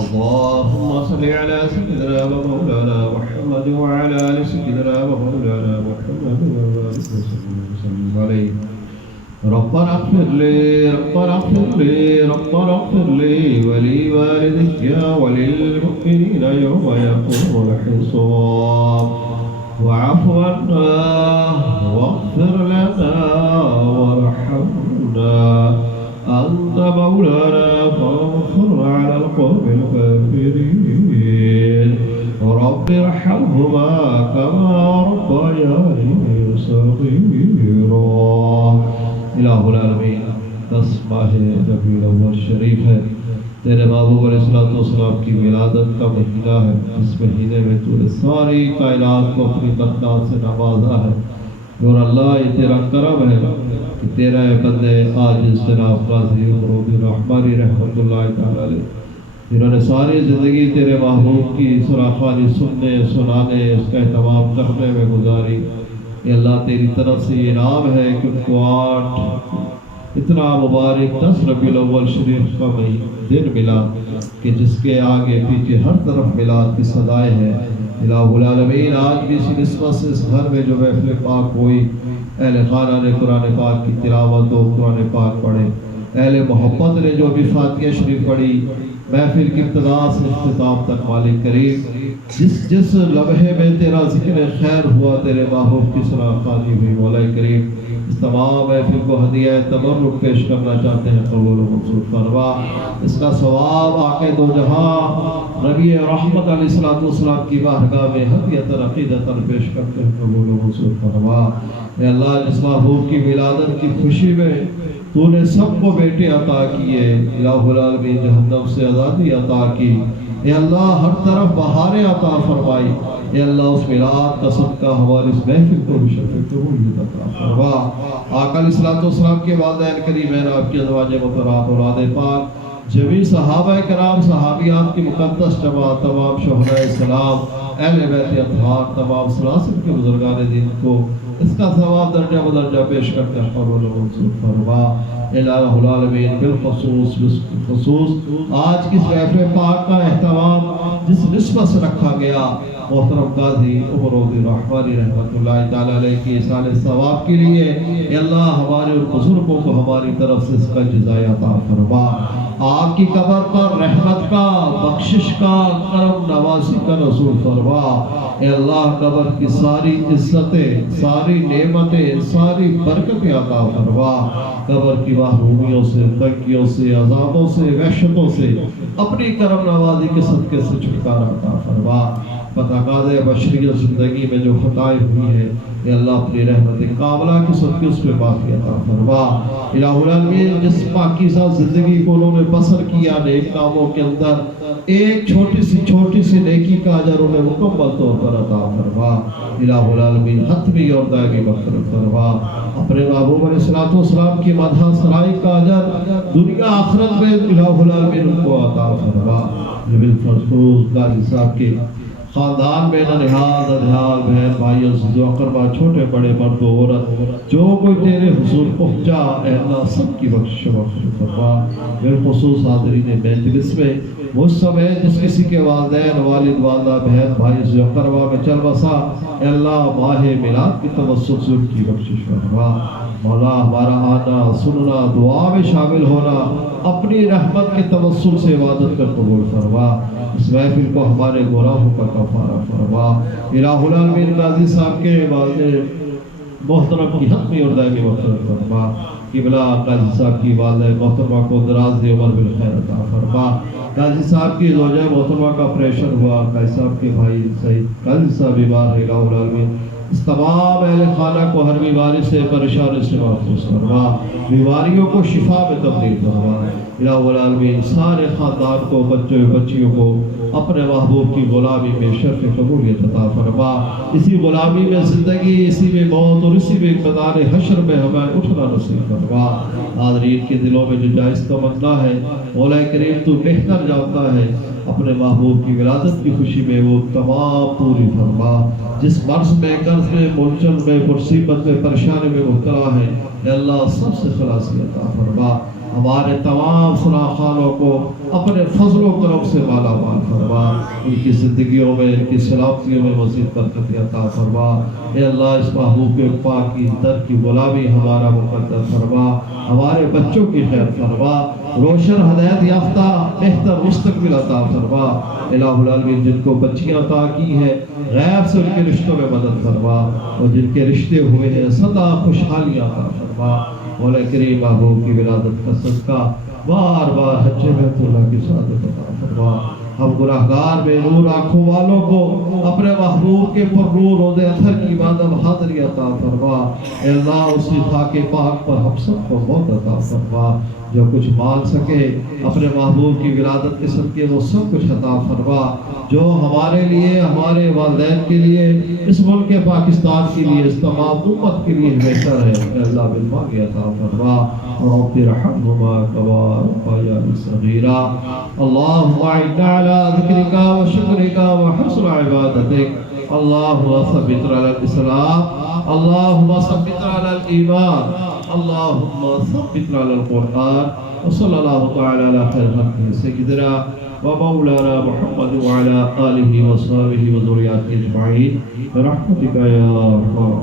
اللهم صل على سيدنا ومولانا محمد وعلى آل سيدنا ومولانا محمد وبارك وسلم عليه. ربنا اغفر لي ربنا اغفر لي ربنا اغفر لي ولوالدي وللمؤمنين يوم يقوم الحساب. واعف عنا واغفر لنا وارحمنا أنت مولانا فانصرنا على القوم الكافرين. رب ارحمهما كما ربياني صغيرا. الہ العالمین 10 ماہ ربیع الاول شریف ہے، تیرے محبوب علیہ السلام کی ولادت کا مہینہ ہے، اس مہینے میں تو نے ساری کائنات کو اپنی برکات سے نوازا ہے، اور اللہ یہ تیرا کرم ہے کہ تیرا بندے آج اس جناب قاضی عمرود الرحمانی رحمۃ اللہ تعالی علیہ، جنہوں نے ساری زندگی تیرے محبوب کی سراخوانی سننے سنانے اس کا اہتمام کرنے میں گزاری. یہ اللہ تیری طرف سے یہ انعام ہے کہ ان کو 8 اتنا مبارک 10 ربیع الاول شریف کا دن ملا کہ جس کے آگے پیچھے ہر طرف میلاد کی صدائیں ہیں. الہ العالمین آج بھی اسی نسبت سے اس گھر میں جو محفل پاک ہوئی، اہل خانہ نے قرآن پاک کی تلاوت و قرآن پاک پڑھے، اہل محبت نے جو بھی فاتحہ شریف پڑھی، محفل کی ابتدا سے اختتام تک مالک کریم جس لمحے میں تیرا ذکر خیر ہوا، تیرے محبوب کی سراخوانی ہوئی، مولا کریم اس تمام محفل کو ہدیہ تبرک پیش کرنا چاہتے ہیں، قبول و منظور فرما. اس کا ثواب آقا دو جہاں نبی رحمت علیہ السلام کی بارگاہ میں ہدیۃ عقیدۃ پیش کرتے ہیں، قبول و منظور فرما. اے اللہ جس محبوب کی ولادت کی خوشی میں تو نے سب کو بیٹے عطا کیے، الہ العالمین جہنم سے آزادی عطا کی. اے اللہ ہر طرف بہاریں عطا فرمائی. اے اللہ اس میلاد کا صدقہ ہماری اس محفل کو بھی شفیع قبولیت عطا فرما. آقا علیہ السلام کے والدین کریمین، آپ کی ازواج مطہرات، اولاد پاک، جمیع صحابہ کرام، صحابیات کی مقدس جماعت، تمام شہداء اسلام، اہل بیت اطہار، تمام سلاسل کے بزرگان دین کو اس کا ثواب درجہ بدرجہ پیش کرتے ہیں، قبول و منظور فرما. الہ العالمین بالخصوص آج کی محفل پاک کا اہتمام جس نسبت سے رکھا گیا، محترم قاضی عمرود الرحمانی رحمۃ اللہ تعالی علیہ کی احسان ثواب کے لیے، اے اللہ ہمارے اور بزرگوں کو ہماری طرف سے اس کا جزائے عطا فرما. آپ کی قبر پر رحمت کا، بخشش کا، کرم نوازی کا نزول فرما. اے اللہ قبر کی ساری عزتیں، ساری نعمتیں، ساری برکتیں عطا فرما. قبر کی محرومیوں سے، تنگیوں سے، عذابوں سے، وحشتوں سے اپنی کرم نوازی کے صدقے سے چھٹکارا عطا فرما. فتقاض بشریت زندگی میں جو خطائیں ہوئی ہیں، اے اللہ اپنی رحمت کاملہ کے صدقے اس پہ معافی عطا فرما. الہ العالمین جس پاکیزہ زندگی کو انہوں نے بسر کیا نیک کاموں کے اندر، ایک چھوٹی سی نیکی کا اجر انہیں مکمل طور پر عطا فرما. الہ العالمین حتمی اور دائمی مغفرت فرما. اپنے محبوب علیہ السلام کی مدح سرائی کا اجر دنیا آخرت میں الہ العالمین ان کو عطا فرما. بالخصوص قاضی صاحب کے خاندان میں ننہال ددھیال بہن بھائی عزیز و اقربا، چھوٹے بڑے مرد و عورت جو کوئی تیرے حضور پہنچا، اے اللہ سب کی بخشش و مغفرت فرما. بالخصوص حاضرین مجلس میں وہ سب ہے جس کسی کے والدین، والد، والدہ، بہن بھائی عزیز و اقربا میں چل بسا، اے اللہ ماہ میلاد کی توسط سے ان کی بخشش فرما. مولا ہمارا آنا، سننا، دعا میں شامل ہونا اپنی رحمت کے توسل سے عبادت کا قبول فرما. اس محفل کو ہمارے گناہوں کا کفارہ فرما. الہ العالمین قاضی صاحب کے والد محترم کی حتمی اور دائمی مغفرت فرما. قبلہ قاضی صاحب کی والدہ محترمہ کو دراز عمر بالخیر عطا فرما. قاضی صاحب کی زوجہ محترمہ کا آپریشن ہوا، قاضی صاحب کے بھائی سعید قاضی صاحب بیمار ہے، الہ العالمین اس تمام اہل خانہ کو ہر بیماری سے، پریشانی سے محفوظ فرما. بیماریوں کو شفا میں تبدیل فرما. الہ العالمین سارے خاندان کو، بچوں بچیوں کو اپنے محبوب کی غلامی میں شرف قبولیت عطا فرما. اسی غلامی میں زندگی، اسی میں موت اور اسی میں میدان حشر میں ہمیں اٹھنا نصیب فرما. حاضرین کے دلوں میں جو جائز تمنا ہے مولا کریم تو بہتر جانتا ہے. اپنے محبوب کی ولادت کی خوشی میں وہ تمام پوری فرما. جس مرض میں، قرض میں، منچن میں، مصیبت میں، پریشانی میں مبتلا ہے، اے اللہ سب سے خلاصی عطا فرما. ہمارے تمام فراخانوں کو اپنے فضل و کرم سے مالا مال فرما، ان کی زندگیوں میں، ان کی سلامتیوں میں مزید برکت عطا فرما۔ اے اللہ اس محبوب کے پاک کی در کی غلامی ہمارا مقدر فرما، ہمارے بچوں کی خیر فرما، روشن ہدایت یافتہ بہتر مستقبل عطا فرما۔ الہ العالمین جن کو بچیاں عطا کی ہے، غیب سے ان کے رشتوں میں مدد فرما، اور جن کے رشتے ہوئے ہیں سدا خوشحالیاں عطا فرما۔ مولا کریم محبوب کی ولادت کا صدقہ بار بار حج بیت اللہ کی سعادت عطا فرما۔ ہم گناہگار بے نور آنکھوں والوں کو اپنے محبوب کے پر نور روض اطہر کی مادم حاضری عطا فرما۔ اے اللہ اسی خاک پاک پر ہم سب کو موت عطا فرما، جو کچھ مان سکے اپنے محبوب کی ولادت کے صدقے وہ سب کچھ عطا فرما، جو ہمارے لیے، ہمارے والدین کے لیے، اس ملک پاکستان کے لیے، اس تمام امت کے لیے بہتر ہے۔ اے اللہ بالماغ عطا فرما، رب ارحمہما کما ربیانی صغیرا۔ اللہم اعنا علی ذکرک و شکرک و حسن عبادتک، اللہم ثبتنا علی الاسلام، اللہم ثبتنا علی الایمان، اللہم ثبتنا علی القرآن، وصلی اللہ تعالی علی خیر خلقہ سیدنا و مولانا محمد وعلی آلہ وصحبہ وذریاتہ اجمعین برحمتک یا ارحم۔